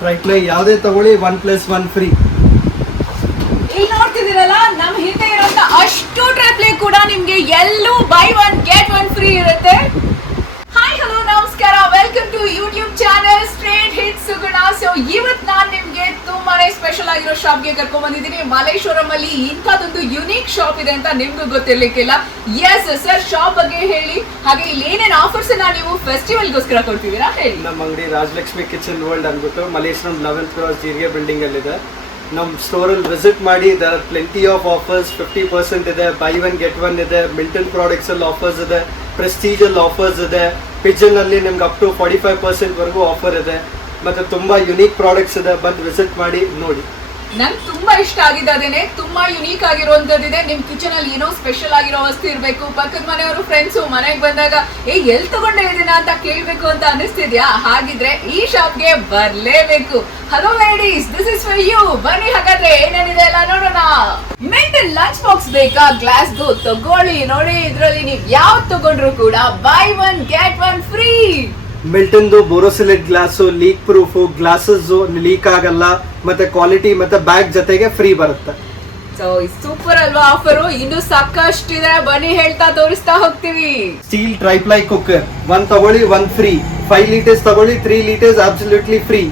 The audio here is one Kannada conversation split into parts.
ಟ್ರೈಪ್ಲೈ ಯಾವುದೇ ತಗೊಳ್ಳಿ 1+1 ಫ್ರೀ. ಇಲ್ಲಿ ನೋಡ್ತಿದ್ದೀರಲ್ಲ, ನಮ್ಮ ಹಿಂದೆ ಇರುವಂತ ಅಷ್ಟು ಟ್ರೈಪ್ಲೈ ಕೂಡ ನಿಮ್ಗೆ ಎಲ್ಲೂ ಬೈ 1 get 1 ಫ್ರೀ ಇರುತ್ತೆ. ಹಾಯ್ ಹಲೋ ನಮಸ್ಕಾರ, welcome to YouTube channel Straight Hit Suguna. So ಇವತ್ತು ನಾನು ನಿಮ್ಗೆ ತುಂಬಾನೇ ಸ್ಪೆಷಲ್ ಆಗಿರೋ ಶಾಪ್ಗೆ ಕರ್ಕೊಂಡ್ ಬಂದಿದ್ದೀನಿ. ಮಲ್ಲೇಶ್ವರಂ ಅಲ್ಲಿ ಇಂಥದ್ದೊಂದು ಯುನೀಕ್ ಶಾಪ್ ಇದೆ ಅಂತ ನಿಮ್ಗೂ ಗೊತ್ತಿರ್ಲಿಕ್ಕಿಲ್ಲ. ಎಸ್ ಸರ್, ಶಾಪ್ ಬಗ್ಗೆ ಹೇಳಿ, ಹಾಗೆ ಇಲ್ಲಿ ಏನೇನು ಆಫರ್ಸ್ ನೀವು ಫೆಸ್ಟಿವಲ್ಗೋಸ್ಕರ ಕೊಡ್ತಿದ್ದೀರಾ ಹೇಳಿ. ನಮ್ಮ ಅಂಗಡಿ ರಾಜಲಕ್ಷ್ಮಿ ಕಿಚನ್ ವರ್ಲ್ಡ್ ಅಂದ್ಬಿಟ್ಟು ಮಲ್ಲೇಶ್ವರಂ 11th ಕ್ರಾಸ್ ಜೀರಿಗೆ ಬಿಲ್ಡಿಂಗ್ ಅಲ್ಲಿ ಇದೆ. ನಮ್ಮ ಸ್ಟೋರಲ್ಲಿ ವಿಸಿಟ್ ಮಾಡಿ. There are plenty of offers. 50% ಇದೆ, ಬೈ 1 get 1 ಇದೆ, ಮಿಲ್ಟನ್ ಪ್ರಾಡಕ್ಟ್ಸ್ ಅಲ್ಲಿ ಆಫರ್ಸ್ ಇದೆ, ಪ್ರೆಸ್ಟೀಜ್ ಅಲ್ಲಿ ಆಫರ್ಸ್ ಇದೆ, ಪಿಜನ್ ಅಲ್ಲಿ ನಿಮ್ಗೆ ಅಪ್ ಟು 45% ವರೆಗೂ ಆಫರ್ ಇದೆ. ಮತ್ತೆ ತುಂಬಾ ಯುನೀಕ್ ಪ್ರಾಡಕ್ಟ್ಸ್ ಇದೆ, ಬಂದು ವಿಸಿಟ್ ಮಾಡಿ ನೋಡಿ. ನಂಗೆ ತುಂಬಾ ಇಷ್ಟ ಆಗಿದೆ, ಅದೇನೆ ತುಂಬಾ ಯುನೀಕ್ ಆಗಿರುವಂತದ್ದಿದೆ. ನಿಮ್ ಕಿಚನ್ ಅಲ್ಲಿ ಏನೋ ಸ್ಪೆಷಲ್ ಆಗಿರೋ ವಸ್ತು ಇರ್ಬೇಕು, ಪಕ್ಕದ ಮನೆಯವರು ಫ್ರೆಂಡ್ಸ್ ಮನೆಗೆ ಬಂದಾಗ ಎಲ್ಲಿ ತಗೊಂಡೆ ಇದೀನ ಅಂತ ಕೇಳ್ಬೇಕು ಅಂತ ಅನಿಸ್ತಿದ್ಯಾ? ಹಾಗಿದ್ರೆ ಈ ಶಾಪ್ಗೆ ಬರ್ಲೇಬೇಕು. Hello ladies, this is for you. ಬನ್ನಿ ಹಾಗಾದ್ರೆ ಏನೇನಿದೆ ಎಲ್ಲ ನೋಡೋಣ. ಮೆಂಟಲ್ ಲಂಚ್ ಬಾಕ್ಸ್ ಬೇಕಾ? ಗ್ಲಾಸ್ದು ತಗೊಳ್ಳಿ. ನೋಡಿ, ಇದ್ರಲ್ಲಿ ನೀವು ಯಾವ್ದು ತಗೊಂಡ್ರು ಕೂಡ ಬೈ 1 get 1 ಫ್ರೀ. ಮಿಲ್ಟನ್ದು borosilicate glass, leak proof glasses, leak ಆಗಲ್ಲ, ಮತ್ತೆ ಕ್ವಾಲಿಟಿ ಮತ್ತೆ ಬ್ಯಾಗ್ ಜೊತೆಗೆ ಫ್ರೀ ಬರುತ್ತೆ. ಸೊ ಸೂಪರ್ ಅಲ್ವಾ ಆಫರು? ಇನ್ನು ಸಾಕಷ್ಟಿದೆ, ಬನ್ನಿ ಹೇಳ್ತಾ ತೋರಿಸ್ತಾ ಹೋಗ್ತೀವಿ. ಸ್ಟೀಲ್ ಟ್ರೈಪ್ಲೈ ಕುಕ್ಕರ್ 1 ತಗೊಳ್ಳಿ 1 ಫ್ರೀ. 5 ಲೀಟರ್ಸ್ ತಗೊಳ್ಳಿ 3 ಲೀಟರ್ಸ್ ಅಬ್ಸಲ್ಯೂಟ್ಲಿ ಫ್ರೀ.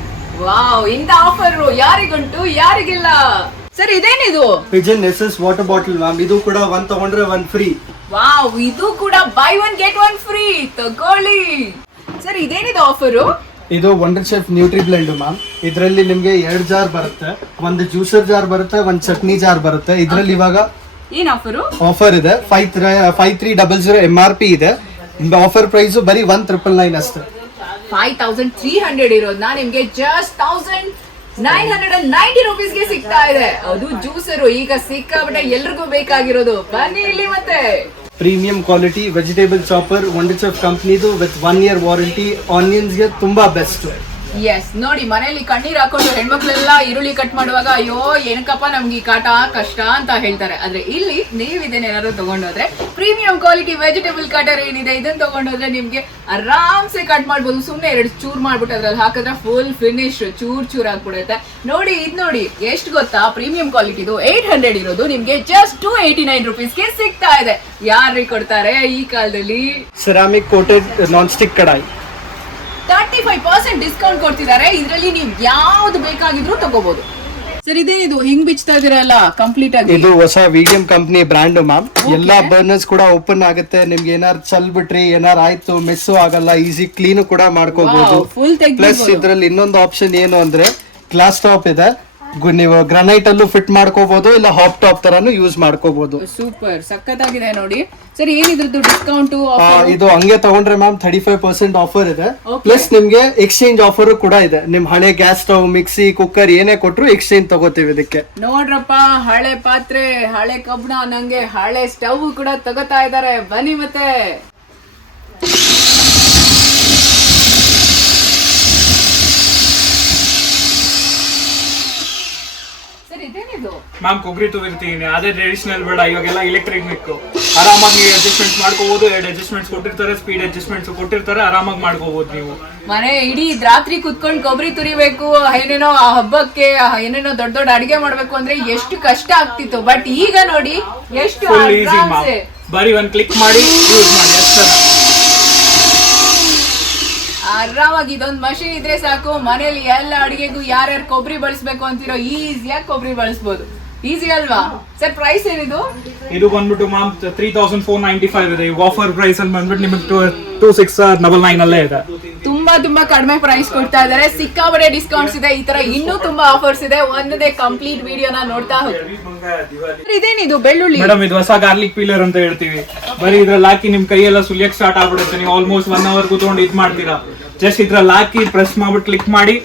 ವಾವ್, ಇಂತ ಆಫರ್ ಯಾರಿಗುಂಟು ಯಾರಿಗಿಲ್ಲ. ಸರ್ ಇದೇನಿದು? Pigeon SS water bottle ma'am. ಇದು ಕೂಡ 1 ತಗೊಂಡ್ರೆ 1 ಫ್ರೀ. ವಾವ್, ಇದು ಕೂಡ ಬೈ 1 get 1 ಫ್ರೀ. ತಗೊಳ್ಳಿ. ಸರ್ ಇದೇನಿದು ಆಫರು? ಇದು Wonderchef Nutri Blend ma'am. ಇದರಲ್ಲಿ ನಿಮ್ಗೆ 2 ಜಾರ್ ಬರುತ್ತೆ, ಒಂದು ಜ್ಯೂಸರ್ ಜಾರ್ ಬರುತ್ತೆ, ಒಂದು ಚಟ್ನಿ ಜಾರ್ ಬರುತ್ತೆ. ಇದರಲ್ಲಿ ಇವಾಗ ಏನ್ ಆಫರು? ಆಫರ್ ಇದೆ 5300 MRP ಇದೆ. ಆಫರ್ ಪ್ರೈಸ್ ಬರೀ 1999 ಅಷ್ಟೇ. 5300 ಇರೋದ್ನ ನಿಮ್ಗೆ ಜಸ್ಟ್ 1990 ರುಪೀಸ್ಗೆ ಸಿಗ್ತಾ ಇದೆ. ಅದು ಜ್ಯೂಸರು ಈಗ ಸಿಕ್ಕಾಬಿಟ್ಟೆ ಎಲ್ರಿಗೂ ಬೇಕಾಗಿರೋದು. ಬನ್ನಿ ಇಲ್ಲಿ. ಮತ್ತೆ premium quality vegetable chopper wonder chef ಕಂಪ್ನಿದು ವಿತ್ 1 year ವಾರಂಟಿ. ಆನಿಯನ್ಸ್ಗೆ ತುಂಬಾ ಬೆಸ್ಟ್. ಎಸ್, ನೋಡಿ ಮನೆಯಲ್ಲಿ ಕಣ್ಣೀರ್ ಹಾಕೊಂಡು ಹೆಣ್ಮಕ್ಳೆಲ್ಲ ಈರುಳ್ಳಿ ಕಟ್ ಮಾಡುವಾಗ ಅಯ್ಯೋ ಏನಕ್ಕಪ್ಪ ನಮ್ಗೆ ಈ ಕಾಟ ಕಷ್ಟ ಅಂತ ಹೇಳ್ತಾರೆ. ಆದ್ರೆ ಇಲ್ಲಿ ನೀವು ಇದನ್ನೇನಾದ್ರು ತಗೊಂಡೋದ್ರೆ ಪ್ರೀಮಿಯಂ ಕ್ವಾಲಿಟಿ ವೆಜಿಟೇಬಲ್ ಕಟರ್ ಏನಿದೆ ಇದನ್ನ ತಗೊಂಡೋದ್ರೆ ನಿಮ್ಗೆ ಆರಾಮ್ಸೆ ಕಟ್ ಮಾಡ್ಬೋದು. ಸುಮ್ನೆ 2 ಚೂರ್ ಮಾಡ್ಬಿಟ್ಟು ಅದ್ರಲ್ಲಿ ಹಾಕಿದ್ರೆ ಫುಲ್ ಫಿನಿಶ್ ಚೂರ್ ಆಗ್ಬಿಡುತ್ತೆ. ನೋಡಿ ಇದ್ ನೋಡಿ ಎಷ್ಟು ಗೊತ್ತಾ, ಪ್ರೀಮಿಯಂ ಕ್ವಾಲಿಟಿದು 800 ಇರೋದು ನಿಮ್ಗೆ ಜಸ್ಟ್ 289 ರುಪೀಸ್ಗೆ ಸಿಗ್ತಾ ಇದೆ. ಯಾರ್ರಿ ಕೊಡ್ತಾರೆ ಈ ಕಾಲದಲ್ಲಿ? ಸೆರಾಮಿಕ್ ಕೋಟೆಡ್ ನಾನ್ ಸ್ಟಿಕ್ ಕಡಾಯಿ 35% ಡಿಸ್ಕೌಂಟ್ ಕೊಡ್ತಿದ್ದಾರೆ. ಇದರಲ್ಲಿ ನೀವು ಯಾವ್ದು ಬೇಕಾಗಿದ್ರು ತಗೋಬಹುದು. ಸರ್ ಇದೇನಿದು ಹಿಂಗ್ ಬಿಚ್ತಾ ಇದೀರಲ್ಲ ಕಂಪ್ಲೀಟ್ ಆಗಿ? ಇದು ಹೊಸ ವಿಡಿಯಂ ಕಂಪನಿ ಬ್ರ್ಯಾಂಡ್ ಮ್ಯಾಮ್. ಎಲ್ಲಾ ಬರ್ನರ್ಸ್ ಕೂಡ ಓಪನ್ ಆಗುತ್ತೆ. ನಿಮ್ಗೆ ಏನಾರು ಚಲ್ ಬಿಟ್ರಿ ಏನಾರು ಆಯ್ತು ಮೆಸ್ಸು ಆಗಲ್ಲ, ಈಸಿ ಕ್ಲೀನ್ ಕೂಡ ಮಾಡ್ಕೋಬಹುದು. ಪ್ಲಸ್ ಇದ್ರಲ್ಲಿ ಇನ್ನೊಂದು ಆಪ್ಷನ್ ಏನು ಅಂದ್ರೆ ಗ್ಲಾಸ್ ಟಾಪ್ ಇದೆ. ನೀವು ಗ್ರಾನೈಟ್ ಅಲ್ಲೂ ಫಿಟ್ ಮಾಡ್ಕೋಬಹುದು, ಇಲ್ಲ ಹಾಪ್ ಟಾಪ್ ತರಾನು ಯೂಸ್ ಮಾಡ್ಕೋಬಹುದು. ಸೂಪರ್ ಸಖತ್ತಾಗಿದೆ ನೋಡಿ. ಸರ್ ಏನಿದ್ರದ್ದು ಡಿಸ್ಕೌಂಟ್? ಇದು ಹಂಗೆ ತಗೊಂಡ್ರೆ ಮ್ಯಾಮ್ 35% ಆಫರ್ ಇದೆ. ಪ್ಲಸ್ ನಿಮ್ಗೆ ಎಕ್ಸ್ಚೇಂಜ್ ಆಫರ್ ಕೂಡ ಇದೆ. ನಿಮ್ ಹಳೆ ಗ್ಯಾಸ್ ಸ್ಟವ್, ಮಿಕ್ಸಿ, ಕುಕ್ಕರ್ ಏನೇ ಕೊಟ್ರು ಎಕ್ಸ್ಚೇಂಜ್ ತಗೋತೀವಿ ಇದಕ್ಕೆ. ನೋಡ್ರಪ್ಪ, ಹಳೆ ಪಾತ್ರೆ, ಹಳೆ ಕಬ್ಬಣ, ನಂಗೆ ಹಳೆ ಸ್ಟವ್ ಕೂಡ ತಗೋತಾ ಇದಾರೆ. ಬನ್ನಿ ಮತ್ತೆ. ಮ್ಯಾಮ್ ಕೊಬ್ಬರಿ ತುರಿತೀನಿ, ಅದೇ ಟ್ರೆಡಿಷನಲ್ ಬೇಡ, ಇವಾಗೆಲ್ಲ ಎಲೆಕ್ಟ್ರಿಕ್ ಮಿಕ್ಕು. ಆರಾಮಾಗಿ ಅಡ್ಜಸ್ಟ್ಮೆಂಟ್ಸ್ ಮಾಡ್ಕೋಬಹುದು. 2 ಅಡ್ಜಸ್ಟ್ಮೆಂಟ್ಸ್ ಕೊಟ್ಟಿರ್ತಾರೆ, ಸ್ಪೀಡ್ ಅಡ್ಜಸ್ಟ್ಮೆಂಟ್ಸ್ ಕೊಟ್ಟಿರ್ತಾರೆ, ಆರಾಮಾಗಿ ಮಾಡ್ಕೋಬಹುದು ನೀವು. ಮನೆ ಇಡೀ ರಾತ್ರಿ ಕುತ್ಕೊಂಡು ಕೊಬ್ಬರಿ ತುರಿಬೇಕು, ಏನೇನೋ ಆ ಹಬ್ಬಕ್ಕೆ ಏನೇನೋ ದೊಡ್ಡ ಅಡಿಗೆ ಮಾಡ್ಬೇಕು ಅಂದ್ರೆ ಎಷ್ಟು ಕಷ್ಟ ಆಗ್ತಿತ್ತು. ಬಟ್ ಈಗ ನೋಡಿ ಎಷ್ಟು ಫುಲ್ ಈಸಿ ಮ್ಯಾಮ್. ಬರೀ 1 ಕ್ಲಿಕ್ ಮಾಡಿ ಯೂಸ್ ಮಾಡಿ ಅಷ್ಟೇ. ಆರಾಮಾಗಿ ಇದೊಂದು ಮಷೀನ್ ಇದ್ರೆ ಸಾಕು, ಮನೇಲಿ ಎಲ್ಲ ಅಡಿಗೆಗೂ ಯಾರ್ಯಾರು ಕೊಬ್ಬರಿ ಬಳಸ್ಬೇಕು ಅಂತಿರೋ ಈಸಿಯಾಗಿ ಕೊಬ್ಬರಿ ಬಳಸ್ಬೋದು. ಈಸಿ ಅಲ್ವಾ? ಸರ್ ಪ್ರೈಸ್ ಏನಿದು? ಇದು ಬಂದ್ಬಿಟ್ಟು ಮ್ಯಾಮ್ 3495 ಇದೆ. ಈಗ ಆಫರ್ ಪ್ರೈಸ್ ಅಲ್ಲಿ ಬಂದ್ಬಿಟ್ಟು ನಿಮಗೆ 2699 ಅಲ್ಲೇ ಇದೆ. ತುಂಬಾ ಕಡಿಮೆ ಪ್ರೈಸ್ ಕೊಡ್ತಾ ಇದಾರೆ. ಸಿಕ್ಕಾಬಡೆ ಡಿಸ್ಕೌಂಟ್ಸ್ ಇದೆ. ಈ ತರ ಇನ್ನೂ ತುಂಬಾ ಆಫರ್ಸ್ ಇದೆ. ಒಂದೇ ಕಂಪ್ಲೀಟ್ ವಿಡಿಯೋನ ನೋಡ್ತಾ ಹೋಗಿ. ಇದೇನಿದು? ಬೆಳ್ಳುಳ್ಳಿ ಮೇಡಮ್, ಇದು ಹೊಸ ಗಾರ್ಲಿಕ್ ಪೀಲರ್ ಅಂತ ಹೇಳ್ತೀವಿ. ಬರೀ ಇದ್ರಲ್ಲಿ ಹಾಕಿ ನಿಮ್ ಕೈಯೆಲ್ಲ ಸುಲಿಯಕ್ ಸ್ಟಾರ್ಟ್ ಆಗ್ಬಿಡುತ್ತೆ. ನೀವು ಆಲ್ಮೋಸ್ಟ್ 1 hour ಕೂತ್ಕೊಂಡು ಇದ್ ಮಾಡ್ತೀರಾ. ಜಸ್ಟ್ ಇದ್ರಲ್ಲಿ ಹಾಕಿ ಪ್ರೆಸ್ ಮಾಡ್ಬಿಟ್ಟು ಕ್ಲಿಕ್ ಮಾಡಿ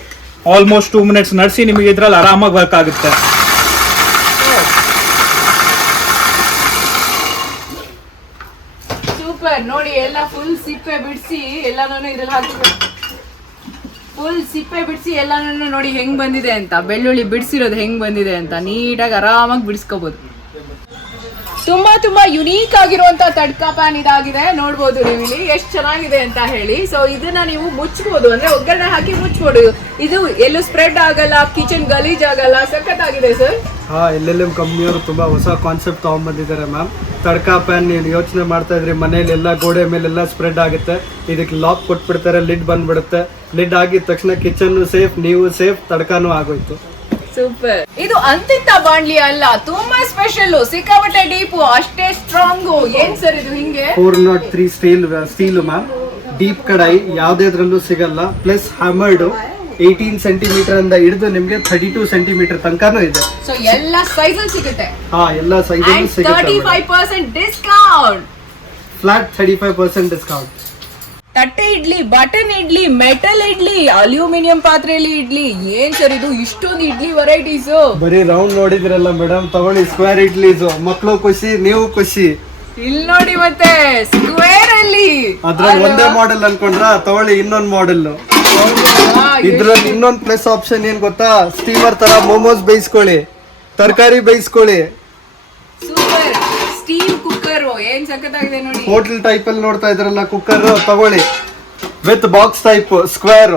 ಆಲ್ಮೋಸ್ಟ್ 2 minutes ನಡೆಸಿ ನಿಮಗೆ ಇದ್ರಲ್ಲಿ ಆರಾಮಾಗಿ ವರ್ಕ್ ಆಗುತ್ತೆ. ಸೂಪರ್ ನೋಡಿ, ಎಲ್ಲ ಫುಲ್ ಸಿಪ್ಪೆ ಬಿಡಿಸಿ ಎಲ್ಲಾನು ಇದ್ರಲ್ಲಿ ಹಾಕಿದ್ರು. ಫುಲ್ ಸಿಪ್ಪೆ ಬಿಡಿಸಿ ಎಲ್ಲಾನು ನೋಡಿ ಹೆಂಗ್ ಬಂದಿದೆ ಅಂತ. ಬೆಳ್ಳುಳ್ಳಿ ಬಿಡಿಸಿರೋದು ಹೆಂಗ್ ಬಂದಿದೆ ಅಂತ ನೀಟಾಗಿ ಆರಾಮಾಗಿ ಬಿಡಿಸ್ಕೋಬಹುದು. ತುಂಬಾ ಯುನೀಕ್ ಆಗಿರುವಂತ ತಡ್ಕಾ ಪ್ಯಾನ್ ಇದಾಗಿದೆ. ನೋಡ್ಬೋದು ನೀವು ಇಲ್ಲಿ ಎಷ್ಟು ಚೆನ್ನಾಗಿದೆ ಅಂತ ಹೇಳಿ. ಸೊ ಇದನ್ನ ನೀವು ಮುಚ್ಚಬಹುದು, ಅಂದ್ರೆ ಒಗ್ಗರಣೆ ಹಾಕಿ ಮುಚ್ಚಬಹುದು. ಇದು ಎಲ್ಲೂ ಸ್ಪ್ರೆಡ್ ಆಗಲ್ಲ, ಕಿಚನ್ ಗಲೀಜ್ ಆಗಲ್ಲ. ಸಖತ್ತಾಗಿದೆ ಸರ್. LLM ಕಂಪ್ನಿಯವರು ತುಂಬಾ ಹೊಸ ಕಾನ್ಸೆಪ್ಟ್ ತಗೊಂಡ್ಬಂದಿದ್ದಾರೆ ಮ್ಯಾಮ್. ತಡ್ಕಾ ಪ್ಯಾನ್ ನೀವು ಯೋಚನೆ ಮಾಡ್ತಾ ಇದ್ರಿ ಮನೇಲಿ ಎಲ್ಲ ಗೋಡೆ ಮೇಲೆಲ್ಲ ಸ್ಪ್ರೆಡ್ ಆಗುತ್ತೆ, ಇದಕ್ಕೆ ಲಾಕ್ ಕೊಟ್ಬಿಡ್ತಾರೆ, ಲಿಡ್ ಬಂದ್ಬಿಡುತ್ತೆ. ಲಿಡ್ ಆಗಿದ ತಕ್ಷಣ ಕಿಚನ್ ಸೇಫ್, ನೀವು ಸೇಫ್, ತಡ್ಕಾನು ಆಗೋಯ್ತು. ಸೂಪರ್. ಇದು ಅಂತಿಂತ ಬಾಣ್ಲಿ ಅಲ್ಲ, ತುಂಬಾ ಸ್ಪೆಷಲ್, ಸಿಕ್ಕಾಪಟ್ಟೆ ಡೀಪ್, ಅಷ್ಟೇ ಸ್ಟ್ರಾಂಗ್. ಏನ್ ಸರ್ ಇದು ಹಿಂಗೆ? 403 ಸ್ಟೀಲ್ ಮ್ಯಾಮ್. ಡೀಪ್ ಕಡಾಯಿ ಯಾವ್ದೇದ್ರಲ್ಲೂ ಸಿಗಲ್ಲ. ಪ್ಲಸ್ ಹ್ಯಾಮರ್ಡ್ 18 ಸೆಂಟಿಮೀಟರ್ ಇಂದ ಹಿಡಿದು ನಿಮ್ಗೆ 32 ಸೆಂಟಿಮೀಟರ್ ತನಕನೂ ಇದೆ. ಸೊ ಎಲ್ಲ ಸೈಜ್ ಸಿಗುತ್ತೆ. ಎಲ್ಲ ಸೈಜ್ ಸಿಗುತ್ತೆ. 35% ಡಿಸ್ಕೌಂಟ್. Flat 35% discount. ತಟ್ಟೆ idli, button idli, metal idli, aluminium ಪಾತ್ರೆಯಲ್ಲಿ ಇಡ್ಲಿ. ಏನ್ ಸರ್ ಇದು ಇಷ್ಟೊಂದು ಇಡ್ಲಿ ವೆರೈಟೀಸ್? ಬರೀ ರೌಂಡ್ ನೋಡಿದ್ರಲ್ಲ ಮೇಡಮ್, ತಗೊಳ್ಳಿ ಸ್ಕ್ವೇರ್ ಇಡ್ಲೀಸ್. ಮಕ್ಕಳು ಖುಷಿ, ನೀವು ಖುಷಿ. ಇಲ್ಲಿ ನೋಡಿ ಮತ್ತೆ ಸ್ಕ್ವೇರ್ ಅಲ್ಲಿ. ಅದ್ರಲ್ಲಿ ಒಂದೇ ಮಾಡೆಲ್ ಅನ್ಕೊಂಡ್ರ, ತಗೊಳ್ಳಿ ಇನ್ನೊಂದ್ ಮಾಡೆಲ್. ಇದ್ರಲ್ಲಿ ಇನ್ನೊಂದ್ ಪ್ಲಸ್ ಆಪ್ಷನ್ ಏನ್ ಗೊತ್ತಾ? ಸ್ಟೀಮರ್ ತರ ಮೋಮೋಸ್ ಬೇಯಿಸ್ಕೊಳ್ಳಿ, ತರಕಾರಿ ಬೇಯಿಸ್ಕೊಳ್ಳಿ. ಸೂಪರ್. ಸ್ಟೀಲ್ ಕುಕ್ಕರ್ ಏನ್ ಸಖತ್ತಾಗಿದೆ ನೋಡಿ. ಹೋಟೆಲ್ ಟೈಪ್ ಅಲ್ಲಿ ನೋಡ್ತಾ ಇದ್ರಲ್ಲ ಕುಕ್ಕರ್, ತಗೊಳ್ಳಿ ವಿತ್ ಬಾಕ್ಸ್ ಟೈಪ್ ಸ್ಕ್ವೇರ್.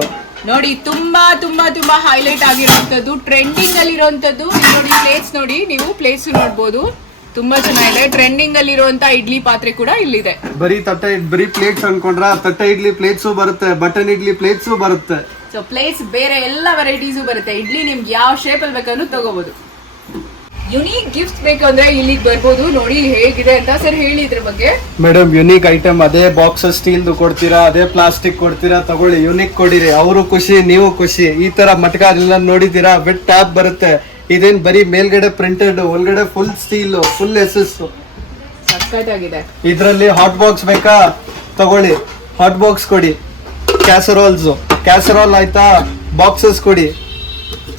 ನೋಡಿ ತುಂಬಾ ಹೈಲೈಟ್ ಆಗಿರುವಂತದ್ದು, ಟ್ರೆಂಡಿಂಗ್ ಅಲ್ಲಿ ಇರುವಂತದ್ದು. ನೋಡಿ ಪ್ಲೇಟ್ಸ್ ನೋಡಿ, ನೀವು ಪ್ಲೇಟ್ಸ್ ನೋಡ್ಬೋದು, ತುಂಬಾ ಚೆನ್ನಾಗಿದೆ. ಟ್ರೆಂಡಿಂಗ್ ಅಲ್ಲಿ ಇರುವಂತ ಇಡ್ಲಿ ಪಾತ್ರೆ ಕೂಡ ಇಲ್ಲಿದೆ. ಬರೀ ಪ್ಲೇಟ್ಸ್ ಅನ್ಕೊಂಡ್ರ, ತಟ್ಟೆ ಇಡ್ಲಿ ಪ್ಲೇಟ್ಸು ಬರುತ್ತೆ, ಬಟನ್ ಇಡ್ಲಿ ಪ್ಲೇಟ್ಸು ಬರುತ್ತೆ. ಸೊ ಪ್ಲೇಟ್ಸ್ ಬೇರೆ ಎಲ್ಲ ವೆರೈಟೀಸು ಬರುತ್ತೆ. ಇಡ್ಲಿ ನಿಮ್ಗೆ ಯಾವ ಶೇಪ್ ಅಲ್ಲಿ ಬೇಕಂದ್ರೂ ತಗೋಬಹುದು. ಯುನೀಕ್ ಗಿಫ್ಟ್ ಬೇಕಂದ್ರೆ ಇಲ್ಲಿಗೆ ಬರ್ಬೋದು. ನೋಡಿ ಹೇಗಿದೆ ಅಂತ ಸರ್ ಹೇಳಿ ಇದ್ರ ಬಗ್ಗೆ. ಮೇಡಮ್ ಯುನೀಕ್ ಐಟಮ್, ಅದೇ ಬಾಕ್ಸ್ ಸ್ಟೀಲ್ ಕೊಡ್ತೀರಾ, ಅದೇ ಪ್ಲಾಸ್ಟಿಕ್ ಕೊಡ್ತೀರಾ, ತಗೊಳ್ಳಿ ಯುನೀಕ್ ಕೊಡಿರಿ. ಅವರು ಖುಷಿ, ನೀವು ಖುಷಿ. ಈ ತರ ಮಟ್ಕ ಎಲ್ಲ ನೋಡಿದ್ದೀರಾ, ವಿತ್ ಟ್ಯಾಪ್ ಬರುತ್ತೆ. ಇದೇನ್ ಬರೀ ಮೇಲ್ಗಡೆ ಪ್ರಿಂಟೆಡ್, ಒಳಗಡೆ ಫುಲ್ ಸ್ಟೀಲ್, ಫುಲ್ ಎಸ್ಎಸ್. ಸಖತ್ತಾಗಿದೆ. ಇದ್ರಲ್ಲಿ ಹಾಟ್ ಬಾಕ್ಸ್ ಬೇಕಾ? ತಗೊಳ್ಳಿ, ಹಾಟ್ ಬಾಕ್ಸ್ ಕೊಡಿ. ಕ್ಯಾಸರೋಲ್ ಆಯ್ತಾ, ಬಾಕ್ಸಸ್ ಕೊಡಿ.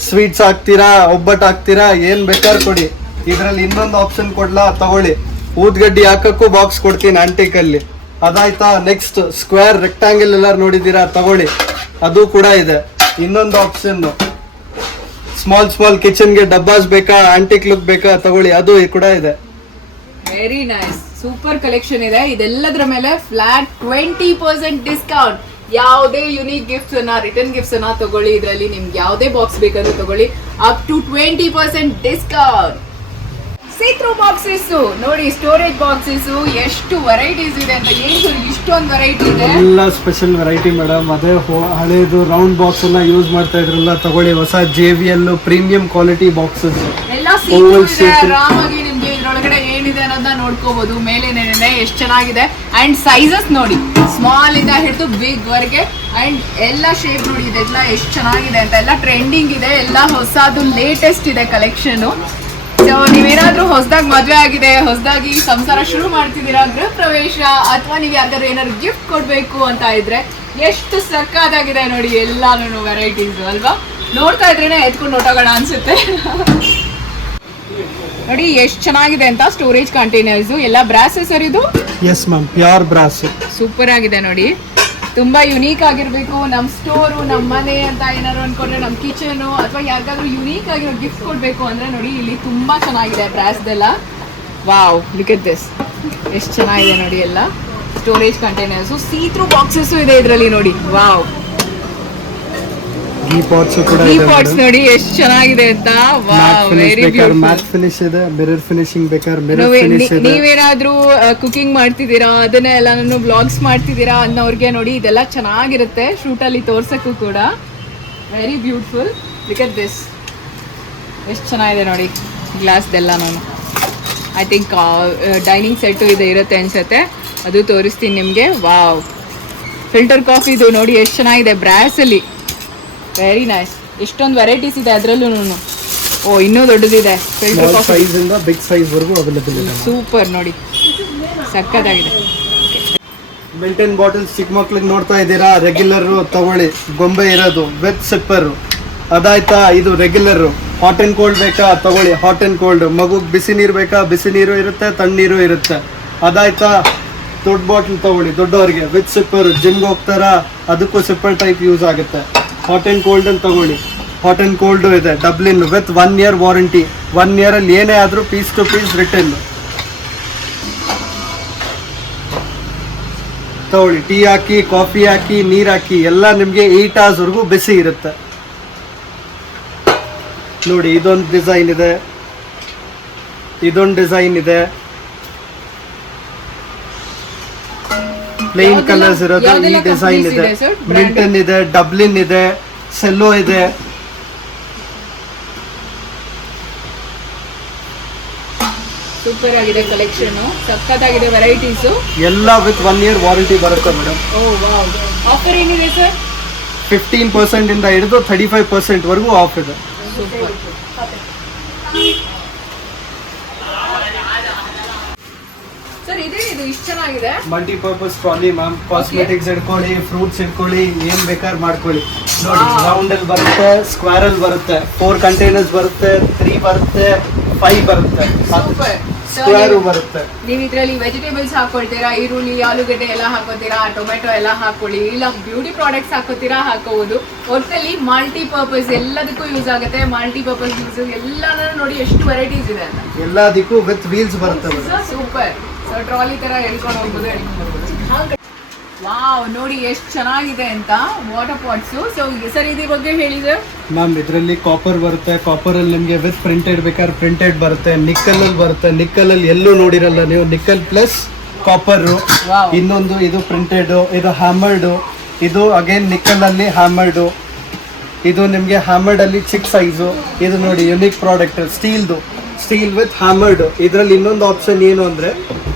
ಸ್ವೀಟ್ಸ್ ಹಾಕ್ತೀರಾ, ಒಬ್ಬಟ್ಟು ಹಾಕ್ತೀರಾ, ಏನ್ ಬೇಕಾದ್ರೆ ಕೊಡಿ. ಇದ್ರಲ್ಲಿ ಇನ್ನೊಂದು ಆಪ್ಷನ್ ಕೊಡ್ಲಾ? ತಗೊಳ್ಳಿ, ಊದ್ಗಡ್ಡಿ ಹಾಕಕ್ಕೂ ಬಾಕ್ಸ್ ಕೊಡ್ತೀನಿ ಆಂಟಿಕ್ ಅಲ್ಲಿ. ಅದಾಯ್ತಾ? ನೆಕ್ಸ್ಟ್ ಸ್ಕ್ವೇರ್ ರೆಕ್ಟಾಂಗಲ್ ಎಲ್ಲ ನೋಡಿದೀರಾ, ತಗೊಳ್ಳಿ, ಅದು ಕೂಡ ಇದೆ. ಇನ್ನೊಂದು ಆಪ್ಷನ್ ಸ್ಮಾಲ್ ಕಿಚನ್ಗೆ ಡಬ್ಬಾಸ್ ಬೇಕಾ, ಆಂಟಿಕ್ ಲುಕ್ ಬೇಕಾ, ತಗೊಳ್ಳಿ, ಅದು ಕೂಡ ಇದೆ. ವೆರಿ ನೈಸ್, ಸೂಪರ್ ಕಲೆಕ್ಷನ್ ಇದೆ. ಇದೆಲ್ಲದರ ಮೇಲೆ ಫ್ಲಾಟ್ 20% ಡಿಸ್ಕೌಂಟ್. ಯಾವುದೇ ಯುನೀಕ್ ಗಿಫ್ಟ್ಸ್ ಅನ್ನ, ರಿಟರ್ನ್ ಗಿಫ್ಟ್ಸ್ ಅನ್ನ ತಗೊಳ್ಳಿ. ಇದರಲ್ಲಿ ನಿಮ್ಗೆ ಯಾವುದೇ ಬಾಕ್ಸ್ ಬೇಕಾದ್ರೂ ತಗೊಳ್ಳಿ, ಅಪ್ ಟು 20% ಡಿಸ್ಕೌಂಟ್. ಸೀತ್ರೂ ಬಾಕ್ಸಸ್ ನೋಡಿ, ಸ್ಟೋರೇಜ್ ಬಾಕ್ಸಸ್ ಎಷ್ಟು ವೆರೈಟೀಸ್ ಇದೆ ಅಂತ. ಏನು ಇಷ್ಟೊಂದು ವೆರೈಟಿ ಇದೆ, ಎಲ್ಲ ಸ್ಪೆಷಲ್ ವೆರೈಟಿ ಮೇಡಮ್. ಅದೇ ಹಳೇದು ರೌಂಡ್ ಬಾಕ್ಸ್ ಎಲ್ಲ ಯೂಸ್ ಮಾಡ್ತಾ ಇದ್ರಲ್ಲ, ತಗೊಳ್ಳಿ ಹೊಸ JVL ಪ್ರೀಮಿಯಂ ಕ್ವಾಲಿಟಿ ಬಾಕ್ಸಸ್. ಎಲ್ಲ ಆರಾಮಾಗಿ ನಿಮ್ಗೆ ಇದ್ರೊಳಗಡೆ ಏನಿದೆ ಅನ್ನೋದನ್ನ ನೋಡ್ಕೋಬಹುದು. ಮೇಲೇನೇನೆ ಎಷ್ಟು ಚೆನ್ನಾಗಿದೆ. ಅಂಡ್ ಸೈಜಸ್ ನೋಡಿ, ಸ್ಮಾಲ್ ಇಂದ ಹಿಡಿದು ಬಿಗ್ ವರ್ಗೆ. ಅಂಡ್ ಎಲ್ಲ ಶೇಪ್ ನೋಡಿ, ಇದೆಲ್ಲ ಎಷ್ಟು ಚೆನ್ನಾಗಿದೆ ಅಂತ. ಎಲ್ಲ ಟ್ರೆಂಡಿಂಗ್ ಇದೆ, ಎಲ್ಲ ಹೊಸದು ಲೇಟೆಸ್ಟ್ ಇದೆ ಕಲೆಕ್ಷನ್. ಸೊ ನೀವೇನಾದ್ರೂ ಹೊಸದಾಗಿ ಮದುವೆ ಆಗಿದೆ, ಹೊಸದಾಗಿ ಸಂಸಾರ ಶುರು ಮಾಡ್ತಿದ್ದೀರಾ, ಗೃಹ ಪ್ರವೇಶ, ಅಥವಾ ನೀವು ಯಾವ್ದಾದ್ರು ಏನಾದ್ರು ಗಿಫ್ಟ್ ಕೊಡ್ಬೇಕು ಅಂತ ಇದ್ರೆ ಎಷ್ಟು ಸಕ್ಕತ್ತಾಗಿದೆ ನೋಡಿ ಎಲ್ಲಾನು ವೆರೈಟೀಸ್ ಅಲ್ವಾ. ನೋಡ್ತಾ ಇದ್ರೇನೆ ಎತ್ಕೊಂಡು ಹೊಟ್ಟೋಗೋಣ ಅನ್ಸುತ್ತೆ. ನೋಡಿ ಎಷ್ಟು ಚೆನ್ನಾಗಿದೆ ಅಂತ. ಸ್ಟೋರೇಜ್ ಕಂಟೈನರ್ಸ್ ಎಲ್ಲ ಬ್ರಾಸಸ್ ಇದು. Yes ma'am, pure brass. Super ಆಗಿದೆ ನೋಡಿ. ತುಂಬಾ ಯುನೀಕ್ ಆಗಿರ್ಬೇಕು, ನಮ್ ಸ್ಟೋರು, ನಮ್ ಮನೆ ಅಂತ ಏನಾದ್ರು ಅನ್ಕೊಂಡ್ರೆ, ನಮ್ ಕಿಚನ್ ಅಥವಾ ಯಾರಿಗಾದ್ರೂ ಯುನೀಕ್ ಆಗಿರೋ ಗಿಫ್ಟ್ ಕೊಡ್ಬೇಕು ಅಂದ್ರೆ ನೋಡಿ, ಇಲ್ಲಿ ತುಂಬಾ ಚೆನ್ನಾಗಿದೆ ಬ್ರಾಸ್ದೆಲ್ಲ. ವಾವ್, ಲುಕ್ ಎಟ್ ದಿಸ್, ಎಷ್ಟು ಚೆನ್ನಾಗಿದೆ ನೋಡಿ. ಎಲ್ಲ ಸ್ಟೋರೇಜ್ ಕಂಟೈನರ್ಸ್, ಸೀತ್ರೂ ಬಾಕ್ಸಸ್ ಇದೆ ಇದರಲ್ಲಿ ನೋಡಿ. ವಾವ್, ಈ ಪಾಟ್ಸ್ ಕೂಡ ಈ ಪಾಟ್ಸ್ ನೋಡಿ ಎಷ್ಟು ಚೆನ್ನಾಗಿದೆ ಅಂತ. Wow, very beautiful. Mat finish ಇದೆ, ಮಿರರ್ ಫಿನಿಶಿಂಗ್ ಬೇಕಾದ್ರೆ ಮಿರರ್ ಫಿನಿಶ್ ಇದೆ. ನೀವೇನಾದ್ರೂ ಕುಕಿಂಗ್ ಮಾಡ್ತಿದ್ದೀರಾ, ಅದನ್ನ ಎಲ್ಲಾನು ಬ್ಲಾಗ್ಸ್ ಮಾಡ್ತಿದ್ದೀರಾ ಅನ್ನೋರ್ಗೆ ನೋಡಿ ಇದೆಲ್ಲ ಚೆನ್ನಾಗಿರುತ್ತೆ ಶೂಟ್ ಅಲ್ಲಿ ತೋರ್ಸಕ್ಕೂ ಕೂಡ. Very beautiful. Look at this, ಎಷ್ಟು ಚೆನ್ನಾಗಿದೆ ನೋಡಿ ಗ್ಲಾಸ್ದೆಲ್ಲ. ನಾನು ಐ ಥಿಂಕ್ ಡೈನಿಂಗ್ ಸೆಟ್ಟು ಇದೆ ಇರುತ್ತೆ ಅನ್ಸುತ್ತೆ, ಅದು ತೋರಿಸ್ತೀನಿ ನಿಮಗೆ. ವಾವ್, ಫಿಲ್ಟರ್ ಕಾಫಿದು ನೋಡಿ ಎಷ್ಟು ಚೆನ್ನಾಗಿದೆ ಬ್ರಾಸಲ್ಲಿ. Very nice. ಎಷ್ಟೊಂದು ವೆರೈಟೀಸ್ ಇದೆ ಅದರಲ್ಲೂ. ಓ, ಇನ್ನೂ ದೊಡ್ಡದಿದೆ ಫಿಲ್ಟರ್ ಕಾಫಿ. ಸೈಜ್ ಇಂದ ಬಿಗ್ ಸೈಜ್ ವರೆಗೂ ಅವೈಲೇಬಲ್ ಇದೆ. ಸೂಪರ್ ನೋಡಿ, ಸಕ್ಕತ್ತಾಗಿದೆ. ಮಿಲ್ಟನ್ ಬಾಟಲ್ಸ್ ಚಿಕ್ಕ ಮಕ್ಳಿಗೆ ನೋಡ್ತಾ ಇದ್ದೀರಾ, ರೆಗ್ಯುಲರ್ ತಗೊಳ್ಳಿ, ಗೊಂಬೆ ಇರೋದು ವಿತ್ ಸಿಪ್ಪರ್. ಅದಾಯ್ತಾ? ಇದು ರೆಗ್ಯುಲರ್. ಹಾಟ್ ಅಂಡ್ ಕೋಲ್ಡ್ ಬೇಕಾ? ತಗೊಳ್ಳಿ, ಹಾಟ್ ಅಂಡ್ ಕೋಲ್ಡ್. ಮಗುಗೆ ಬಿಸಿ ನೀರು ಬೇಕಾ? ಬಿಸಿ ನೀರು ಇರುತ್ತೆ, ತಣ್ಣೀರು ಇರುತ್ತೆ. ಅದಾಯ್ತಾ? ದೊಡ್ಡ ಬಾಟಲ್ ತಗೊಳ್ಳಿ ದೊಡ್ಡವರಿಗೆ ವಿತ್ ಸಿಪ್ಪರ್. ಜಿಮ್ಗೆ ಹೋಗ್ತಾರಾ, ಅದಕ್ಕೂ ಸಿಪ್ಪರ್ ಟೈಪ್ ಯೂಸ್ ಆಗುತ್ತೆ. ಹಾಟ್ ಅಂಡ್ ಕೋಲ್ಡ್ ಅಲ್ಲಿ ತಗೊಳ್ಳಿ. ಹಾಟ್ ಅಂಡ್ ಕೋಲ್ಡ್ ಇದೆ, Dublin with 1 year warranty. 1 year ಅಲ್ಲಿ ಏನೇ ಆದ್ರೂ ಪೀಸ್ ಟು ಪೀಸ್ ರಿಟರ್ನ್. ತಗೊಳ್ಳಿ, ಟೀ ಹಾಕಿ, ಕಾಫಿ ಹಾಕಿ, ನೀರು ಹಾಕಿ ಎಲ್ಲ ನಿಮಗೆ 8 hours ವರೆಗೂ ಬಿಸಿ ಇರುತ್ತೆ. ನೋಡಿ ಇದೊಂದು ಡಿಸೈನ್ ಇದೆ, ಇದೊಂದು ಡಿಸೈನ್ ಇದೆ, ಪ್ಲೇನ್ ಕಲರ್ಸ್ ಇರೋದು. ಈ ಡಿಸೈನ್ ಇದೆ, ಮಿಲ್ಟನ್ ಇದೆ, ಡಬ್ಲಿನ್ ಇದೆ, ಸೆಲ್ಲೋ ಇದೆ. ಸೂಪರ್ ಆಗಿದೆ ಕಲೆಕ್ಷನ್, ಸಕ್ಕತ್ತಾಗಿದೆ ವೆರೈಟೀಸ್. ಎಲ್ಲ ವಿತ್ 1 year ವಾರಂಟಿ ಬರುತ್ತೆ ಮೇಡಮ್. ಆಫರ್ ಏನಿದೆ ಸರ್? 15% ಇಂದ ಹಿಡಿದು 35% ವರೆಗೂ ಆಫ್ ಇದೆ. ಸರ್ ಇದೇನಿದು ಇಷ್ಟು ಚೆನ್ನಾಗಿದೆ? Multipurpose trolley ma'am. ಕಾಸ್ಮೆಟಿಕ್ಸ್ ಇಟ್ಕೊಳ್ಳಿ, ಫ್ರೂಟ್ಸ್ ಇಟ್ಕೊಳ್ಳಿ, ಏನ್ ಬೇಕಾದ್ರೆ ಮಾಡ್ಕೊಳ್ಳಿ. ನೋಡಿ ರೌಂಡ್ ಅಲ್ಲಿ ಬರುತ್ತೆ, ಸ್ಕ್ವೇರ್ ಅಲ್ಲಿ ಬರುತ್ತೆ, 4 ಕಂಟೈನರ್ಸ್ ಬರುತ್ತೆ, 3 ಬರುತ್ತೆ, 5 ಬರುತ್ತೆ, ಸ್ಕ್ವೇರ್ ಬರುತ್ತೆ. ನೀವು ಇದ್ರಲ್ಲಿ ವೆಜಿಟೇಬಲ್ಸ್ ಹಾಕೊಳ್ತೀರಾ, ಈರುಳ್ಳಿ, ಆಲೂಗಡ್ಡೆ ಎಲ್ಲ ಹಾಕೋತೀರಾ, ಟೊಮೆಟೊ ಎಲ್ಲ ಹಾಕೊಳ್ಳಿ, ಇಲ್ಲ ಬ್ಯೂಟಿ ಪ್ರಾಡಕ್ಟ್ಸ್ ಹಾಕೋತೀರಾ ಹಾಕೋಬಹುದು. ಒಟ್ಟಲ್ಲಿ ಮಲ್ಟಿಪರ್ಪಸ್ ಎಲ್ಲದಕ್ಕೂ ಯೂಸ್ ಆಗುತ್ತೆ. ಮಲ್ಟಿಪರ್ಪಸ್ ಯೂಸ್ ಎಲ್ಲಾನು ನೋಡಿ ಎಷ್ಟು ವೆರೈಟೀಸ್ ಇದೆ ಅಂತ. ಎಲ್ಲದಕ್ಕೂ ವಿತ್ ವೀಲ್ಸ್ ಬರುತ್ತೆ ಮೇಡಮ್. ಸೂಪರ್. ಸೊ ಟ್ರಾಲಿ ತರ ಎಳ್ಕೊಂಡು ಹೋಗ್ಬೋದು. ವಾವ್, ನೋಡಿ ಎಷ್ಟು ಚೆನ್ನಾಗಿದೆ ಅಂತ ವಾಟರ್ ಪಾಟ್ಸ್. ಸೊ ಸರ್ ಇದ್ರ ಬಗ್ಗೆ ಹೇಳಿದ್ರೆ ಮ್ಯಾಮ್ ಇದರಲ್ಲಿ ಕಾಪರ್ ಬರುತ್ತೆ, ಕಾಪರ್ ಅಲ್ಲಿ ನಿಮಗೆ ವಿತ್ ಪ್ರಿಂಟೆಡ್ ಬೇಕಾದ್ರೆ ಪ್ರಿಂಟೆಡ್ ಬರುತ್ತೆ, ನಿಕ್ಕಲ್ ಅಲ್ಲಿ ಬರುತ್ತೆ, ನಿಕ್ಕಲ್ ಅಲ್ಲಿ ಎಲ್ಲೂ ನೋಡಿರಲ್ಲ ನೀವು, ನಿಕ್ಕಲ್ ಪ್ಲಸ್ ಕಾಪರ್. ಇನ್ನೊಂದು ಇದು ಪ್ರಿಂಟೆಡ್, ಇದು ಹ್ಯಾಮರ್ಡ್, ಇದು ಅಗೇನ್ ನಿಕ್ಕಲ್ ಅಲ್ಲಿ ಹ್ಯಾಮರ್ಡ್, ಇದು ನಿಮಗೆ ಹ್ಯಾಮರ್ಡ್ ಅಲ್ಲಿ ಚಿಕ್ಕ ಸೈಜು. ಇದು ನೋಡಿ unique product, steel with hammered. ಇದರಲ್ಲಿ ಇನ್ನೊಂದು ಆಪ್ಷನ್ ಏನು ಅಂದ್ರೆ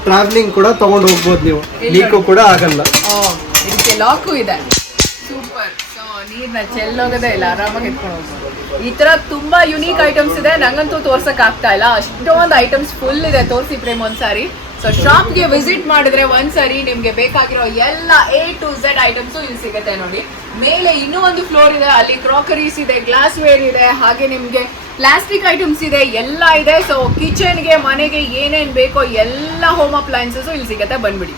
ಟ್ರಾವೆಲಿಂಗ್ ಕೂಡ ತಗೊಂಡು ಹೋಗ್ಬೋದು ನೀವು, ಲೀಕು ಕೂಡ ಆಗಲ್ಲ. ಇದಕ್ಕೆ ಲಾಕು ಇದೆ. ಸೂಪರ್. ಸೊ ನೀರ್ನ ಚೆಲ್ಲೋಗದೇ ಇಲ್ಲ, ಆರಾಮಾಗಿ ಎತ್ಕೊಂಡು ಹೋಗ್ಬೋದು. ಈ ತರ ತುಂಬಾ ಯುನೀಕ್ ಐಟಮ್ಸ್ ಇದೆ, ನಂಗಂತೂ ತೋರ್ಸಕ್ ಆಗ್ತಾ ಇಲ್ಲ, ಅಷ್ಟೊಂದು ಐಟಮ್ಸ್ ಫುಲ್ ಇದೆ. ತೋರಿಸಿ ಪ್ರೇಮ್ ಒಂದ್ಸಾರಿ. ಸೊ ಶಾಪ್ಗೆ ವಿಸಿಟ್ ಮಾಡಿದ್ರೆ ಒಂದ್ಸರಿ ನಿಮ್ಗೆ ಬೇಕಾಗಿರೋ ಎಲ್ಲ A to Z ಐಟಮ್ಸು ಇಲ್ಲಿ ಸಿಗುತ್ತೆ. ನೋಡಿ ಮೇಲೆ ಇನ್ನೂ ಒಂದು ಫ್ಲೋರ್ ಇದೆ, ಅಲ್ಲಿ ಕ್ರಾಕರೀಸ್ ಇದೆ, ಗ್ಲಾಸ್ ವೇರ್ ಇದೆ, ಹಾಗೆ ನಿಮ್ಗೆ ಪ್ಲಾಸ್ಟಿಕ್ ಐಟಮ್ಸ್ ಇದೆ, ಎಲ್ಲ ಇದೆ. ಸೊ ಕಿಚನ್ಗೆ, ಮನೆಗೆ ಏನೇನ್ ಬೇಕೋ ಎಲ್ಲ ಹೋಮ್ ಅಪ್ಲೈನ್ಸಸ್ ಇಲ್ಲಿ ಸಿಗುತ್ತೆ, ಬಂದ್ಬಿಡಿ.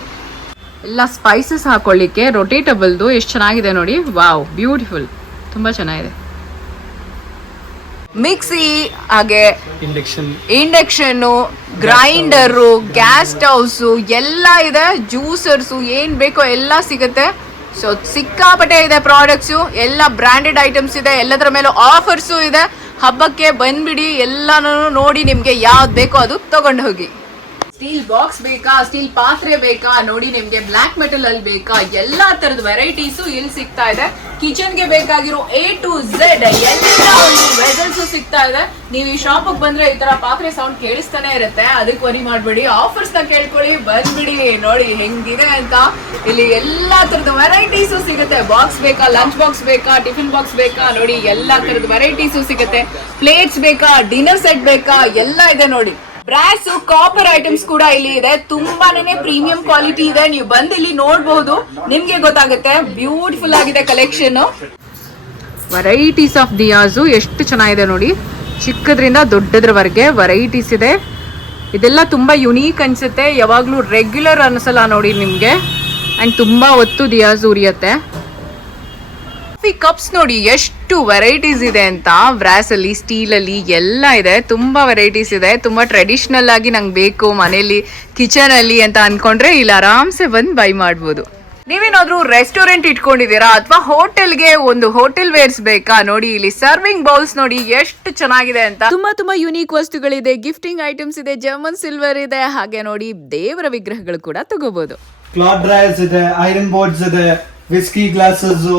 ಎಲ್ಲ ಸ್ಪೈಸಸ್ ಹಾಕೊಳ್ಳಿಕ್ಕೆ ರೊಟೇಟಬಲ್ದು ಎಷ್ಟು ಚೆನ್ನಾಗಿದೆ ನೋಡಿ. ವಾವ್, ಬ್ಯೂಟಿಫುಲ್, ತುಂಬಾ ಚೆನ್ನಾಗಿದೆ. ಮಿಕ್ಸಿ, ಹಾಗೆ ಇಂಡಕ್ಷನ್ನು, ಗ್ರೈಂಡರು, ಗ್ಯಾಸ್ ಸ್ಟವ್ಸು ಎಲ್ಲ ಇದೆ, ಜ್ಯೂಸರ್ಸು ಏನ್ ಬೇಕೋ ಎಲ್ಲ ಸಿಗುತ್ತೆ. ಸೊ ಸಿಕ್ಕಾಪಟ್ಟೆ ಇದೆ ಪ್ರಾಡಕ್ಟ್ಸು, ಎಲ್ಲ ಬ್ರ್ಯಾಂಡೆಡ್ ಐಟಮ್ಸ್ ಇದೆ, ಎಲ್ಲದರ ಮೇಲೂ ಆಫರ್ಸು ಇದೆ. ಹಬ್ಬಕ್ಕೆ ಬಂದ್ಬಿಡಿ, ಎಲ್ಲಾನು ನೋಡಿ, ನಿಮ್ಗೆ ಯಾವ್ದು ಬೇಕೋ ಅದು ತಗೊಂಡು ಹೋಗಿ. ಸ್ಟೀಲ್ ಬಾಕ್ಸ್ ಬೇಕಾ, ಸ್ಟೀಲ್ ಪಾತ್ರೆ ಬೇಕಾ, ನೋಡಿ ನಿಮ್ಗೆ ಬ್ಲಾಕ್ ಮೆಟಲ್ ಅಲ್ಲಿ ಬೇಕಾ, ಎಲ್ಲಾ ತರದ ವೆರೈಟೀಸು ಇಲ್ಲಿ ಸಿಗ್ತಾ ಇದೆ. ಕಿಚನ್ಗೆ ಬೇಕಾಗಿರೋ A to Z ಎಲ್ಲ ಒಂದು ವೆಸಲ್ಸ್ ಸಿಗ್ತಾ ಇದೆ. ನೀವು ಈ ಶಾಪ್ ಬಂದ್ರೆ ಈ ತರ ಪಾತ್ರೆ ಸೌಂಡ್ ಕೇಳಿಸ್ತಾನೆ ಇರುತ್ತೆ, ಅದಕ್ಕೆ ವರಿ ಮಾಡ್ಬೇಡಿ. ಆಫರ್ಸ್ ನ ಕೇಳ್ಕೊಳ್ಳಿ, ಬಂದ್ಬಿಡಿ. ನೋಡಿ ಹೆಂಗಿದೆ ಅಂತ, ಇಲ್ಲಿ ಎಲ್ಲಾ ತರದ ವೆರೈಟೀಸು ಸಿಗುತ್ತೆ. ಬಾಕ್ಸ್ ಬೇಕಾ, ಲಂಚ್ ಬಾಕ್ಸ್ ಬೇಕಾ, ಟಿಫಿನ್ ಬಾಕ್ಸ್ ಬೇಕಾ, ನೋಡಿ ಎಲ್ಲಾ ತರದ ವೆರೈಟೀಸು ಸಿಗುತ್ತೆ. ಪ್ಲೇಟ್ಸ್ ಬೇಕಾ, ಡಿನ್ನರ್ ಸೆಟ್ ಬೇಕಾ, ಎಲ್ಲ ಇದೆ ನೋಡಿ. ಬ್ರಾಸ್, ಕಾಪರ್ ಐಟಮ್ಸ್ ಕೂಡ ಇಲ್ಲಿ ಇದೆ, ತುಂಬಾನೇ ಪ್ರೀಮಿಯಂ ಕ್ವಾಲಿಟಿ ಇದೆ. ನೀವು ಬಂದು ಇಲ್ಲಿ ನೋಡಬಹುದು, ನಿಮ್ಗೆ ಗೊತ್ತಾಗುತ್ತೆ. ಬ್ಯೂಟಿಫುಲ್ ಆಗಿದೆ ಕಲೆಕ್ಷನ್. ವೆರೈಟೀಸ್ ಆಫ್ ದಿಯಾಸು ಎಷ್ಟು ಚೆನ್ನಾಗಿದೆ ನೋಡಿ, ಚಿಕ್ಕದ್ರಿಂದ ದೊಡ್ಡದ್ರವರೆಗೆ ವೆರೈಟೀಸ್ ಇದೆ. ಇದೆಲ್ಲ ತುಂಬಾ ಯುನೀಕ್ ಅನ್ಸುತ್ತೆ, ಯಾವಾಗ್ಲೂ ರೆಗ್ಯುಲರ್ ಅನ್ಸಲ್ಲ ನೋಡಿ ನಿಮ್ಗೆ. ಅಂಡ್ ತುಂಬಾ ಹೊತ್ತು ದಿಯಾಸ್ ಉರಿಯತ್ತೆ. ಕಪ್ಸ್ ನೋಡಿ ಎಷ್ಟು ವೆರೈಟೀಸ್ ಇದೆ ಅಂತ, ಬ್ರಾಸ್ ಅಲ್ಲಿ, ಸ್ಟೀಲ್ ಅಲ್ಲಿ ಎಲ್ಲ ಇದೆ, ತುಂಬಾ ವೆರೈಟೀಸ್ ಇದೆ. ತುಂಬಾ ಟ್ರೆಡಿಷನಲ್ ಆಗಿ ನಂಗೆ ಬೇಕು ಮನೆಯಲ್ಲಿ, ಕಿಚನ್ ಅಲ್ಲಿ ಅಂತ ಅನ್ಕೊಂಡ್ರೆ ಇಲ್ಲಿ ಆರಾಮ್ಸೆ ಬಂದು ಬೈ ಮಾಡ್ಬೋದು. ನೀವೇನಾದ್ರೂ ರೆಸ್ಟೋರೆಂಟ್ ಇಟ್ಕೊಂಡಿದ್ದೀರಾ ಅಥವಾ ಹೋಟೆಲ್ಗೆ ಒಂದು ಹೋಟೆಲ್ ವೇರ್ಸ್ ಬೇಕಾ, ನೋಡಿ ಇಲ್ಲಿ ಸರ್ವಿಂಗ್ ಬೌಲ್ಸ್ ನೋಡಿ ಎಷ್ಟು ಚೆನ್ನಾಗಿದೆ ಅಂತ. ತುಂಬಾ ಯುನೀಕ್ ವಸ್ತುಗಳಿದೆ, ಗಿಫ್ಟಿಂಗ್ ಐಟಮ್ಸ್ ಇದೆ, ಜರ್ಮನ್ ಸಿಲ್ವರ್ ಇದೆ, ಹಾಗೆ ನೋಡಿ ದೇವರ ವಿಗ್ರಹಗಳು ಕೂಡ ತಗೋಬಹುದು. ಕ್ಲಾತ್ ಡ್ರೈಯರ್ಸ್ ಇದೆ, ಐರನ್ ಬೋರ್ಡ್ಸ್ ಇದೆ, whisky glasses,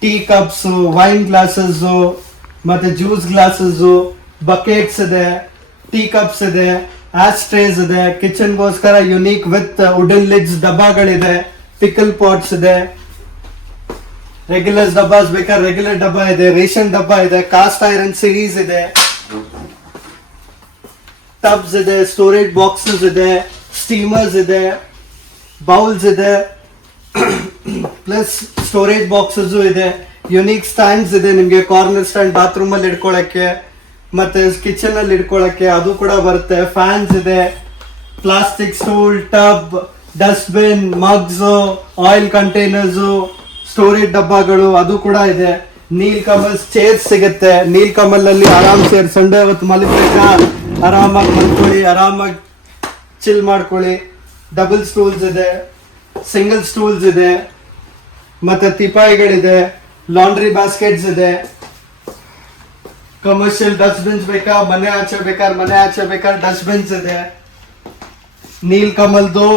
tea cups, wine glasses, ಮತ್ತೆ ಜ್ಯೂಸ್ ಗ್ಲಾಸಸ್, ಬಕೆಟ್ಸ್ ಇದೆ, ಟೀ ಕಪ್ಸ್ ಇದೆ, ಆಸ್ಟ್ರೇಸ್ ಇದೆ, ಕಿಚನ್ಗೋಸ್ಕರ ಯುನೀಕ್ ವಿತ್ ವುಡನ್ ಲಿಡ್ಸ್ ಡಬ್ಬಗಳಿದೆ, ಪಿಕಲ್ ಪಾಟ್ಸ್ ಇದೆ, ರೆಗ್ಯುಲರ್ ಡಬ್ಬಾಸ್ ಬೇಕಾದ್ರೆ ರೆಗ್ಯುಲರ್ ಡಬ್ಬ ಇದೆ, ರೇಷನ್ ಡಬ್ಬ ಇದೆ, ಕಾಸ್ಟ್ ಐರನ್ ಸಿರೀಸ್ ಇದೆ, ಟಬ್ಸ್ ಇದೆ, ಸ್ಟೋರೇಜ್ ಬಾಕ್ಸಸ್ ಇದೆ, ಸ್ಟೀಮರ್ಸ್ ಇದೆ, ಬೌಲ್ಸ್ ಇದೆ, ಪ್ಲಸ್ ಸ್ಟೋರೇಜ್ ಬಾಕ್ಸಸ್ ಇದೆ, ಯುನೀಕ್ ಸ್ಟ್ಯಾಂಡ್ಸ್ ಇದೆ, ನಿಮ್ಗೆ ಕಾರ್ನರ್ ಸ್ಟ್ಯಾಂಡ್ ಬಾತ್ರೂಮ್ ಅಲ್ಲಿ ಇಟ್ಕೊಳಕ್ಕೆ ಮತ್ತೆ ಕಿಚನ್ ಅಲ್ಲಿ ಇಟ್ಕೊಳಕ್ಕೆ ಅದು ಕೂಡ ಬರುತ್ತೆ. ಫ್ಯಾನ್ಸ್ ಇದೆ, plastic stool, tub, dustbin, mugs, oil containers, storage ಡಬ್ಬಗಳು ಅದು ಕೂಡ ಇದೆ. ನೀಲ್ ಕಮಲ್ ಚೇರ್ಸ್ ಸಿಗುತ್ತೆ, ನೀಲ್ ಕಮಲ್ ಅಲ್ಲಿ ಆರಾಮ್ ಸೇರ್ ಸಂಡೇ ಹೊತ್ತು ಮಲಗಬೇಕಾ, ಆರಾಮಾಗಿ ಮಲ್ಕೊಳ್ಳಿ, ಆರಾಮಾಗಿ ಚಿಲ್ ಮಾಡ್ಕೊಳ್ಳಿ. ಡಬಲ್ ಸ್ಟೂಲ್ಸ್ ಇದೆ, ಸಿಂಗಲ್ ಸ್ಟೂಲ್ಸ್ ಇದೆ, ಮತ್ತೆ ತಿಪಾಯಿಗಳಿದೆ, ಲಾಂಡ್ರಿ ಬಾಸ್ಕೆಟ್ಸ್ ಇದೆ, ಕಮರ್ಷಿಯಲ್ ಡಸ್ಟ್ಬಿನ್ಸ್ ಬೇಕಾ, ಮನೆ ಆಚೆ ಬೇಕಾದ್ರೆ ಡಸ್ಟ್ಬಿನ್ಸ್ ಇದೆ, ನೀಲ್ ಕಮಲ್ದು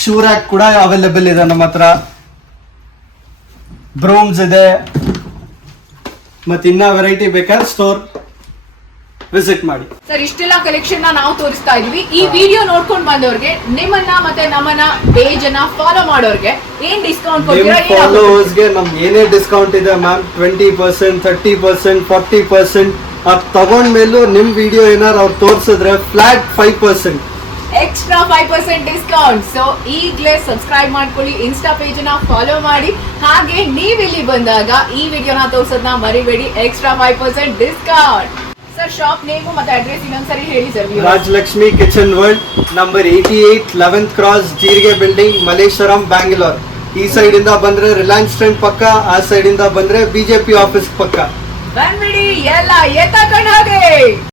ಶೂ ರ್ಯಾಕ್ ಕೂಡ ಅವೈಲೇಬಲ್ ಇದೆ ನಮ್ಮ ಹತ್ರ, ಬ್ರೂಮ್ಸ್ ಇದೆ, ಮತ್ತೆ ಇನ್ನ ವೆರೈಟಿ ಬೇಕಾದ್ರೆ ಸ್ಟೋರ್ ವಿಸಿಟ್ ಮಾಡಿ. ಸರ್ ಇಷ್ಟೆಲ್ಲ ಕಲೆಕ್ಷನ್ ನಾವು ತೋರಿಸ್ತಾ ಇದ್ವಿ. ಈ ವಿಡಿಯೋ ನೋಡ್ಕೊಂಡು ಬಂದವ್ರಿಗೆ ನಿಮ್ಮನ್ನ ಮತ್ತೆ ನಮ್ಮನ್ನ ಪೇಜ್ ಅನ್ನ ಫಾಲೋ ಮಾಡೋರ್ಗೆ ಏನ್ ಡಿಸ್ಕೌಂಟ್ ಕೊಡ್ತೀರಾ? ಫಾಲೋವರ್ಸ್ ಗೆ ನಮ್ಗೆ ಏನೇ ಡಿಸ್ಕೌಂಟ್ ಇದೆ ಮ್ಯಾಮ್, 20%, 30%, 40%. ಅದ್ ತಗೊಂಡ್ಮೇಲೂ ನಿಮ್ ವಿಡಿಯೋ ಏನಾರು ಅವ್ರು ತೋರಿಸಿದ್ರೆ ಫ್ಲಾಟ್ 5%. Extra 5% discount. ಸೊ ಈಗಲೇ ಸಬ್ಸ್ಕ್ರೈಬ್ ಮಾಡ್ಕೊಳ್ಳಿ, ಇನ್ಸ್ಟಾ ಪೇಜ್ ನ ಫಾಲೋ ಮಾಡಿ. ಹಾಗೆ ನೀವ್ ಇಲ್ಲಿ ಬಂದಾಗ ಈ ವಿಡಿಯೋನ ತೋರ್ಸೋದನ್ನ ಮರಿಬೇಡಿ, extra 5% discount. Sir shop name ಮತ್ತೆ ಅಡ್ರೆಸ್ ಇನ್ನೊಂದ್ಸರಿ ಹೇಳಿ sir. Rajalakshmi kitchen world, number 88, 11th cross, ಜೀರಿಗೆ ಬಿಲ್ಡಿಂಗ್, ಮಲ್ಲೇಶ್ವರಂ, ಬ್ಯಾಂಗ್ಳೂರ್. ಈ ಸೈಡ್ ಇಂದ ಬಂದ್ರೆ ರಿಲಯನ್ಸ್ ಟ್ರೆಂಡ್ ಪಕ್ಕ, ಆ ಸೈಡ್ ಇಂದ ಬಂದ್ರೆ ಬಿಜೆಪಿ ಆಫೀಸ್ ಪಕ್ಕ. ಬಂದ್ಬಿಡಿ, ಎಲ್ಲ ಎತ್ತ ಕಣ್ಣಾಗೆ.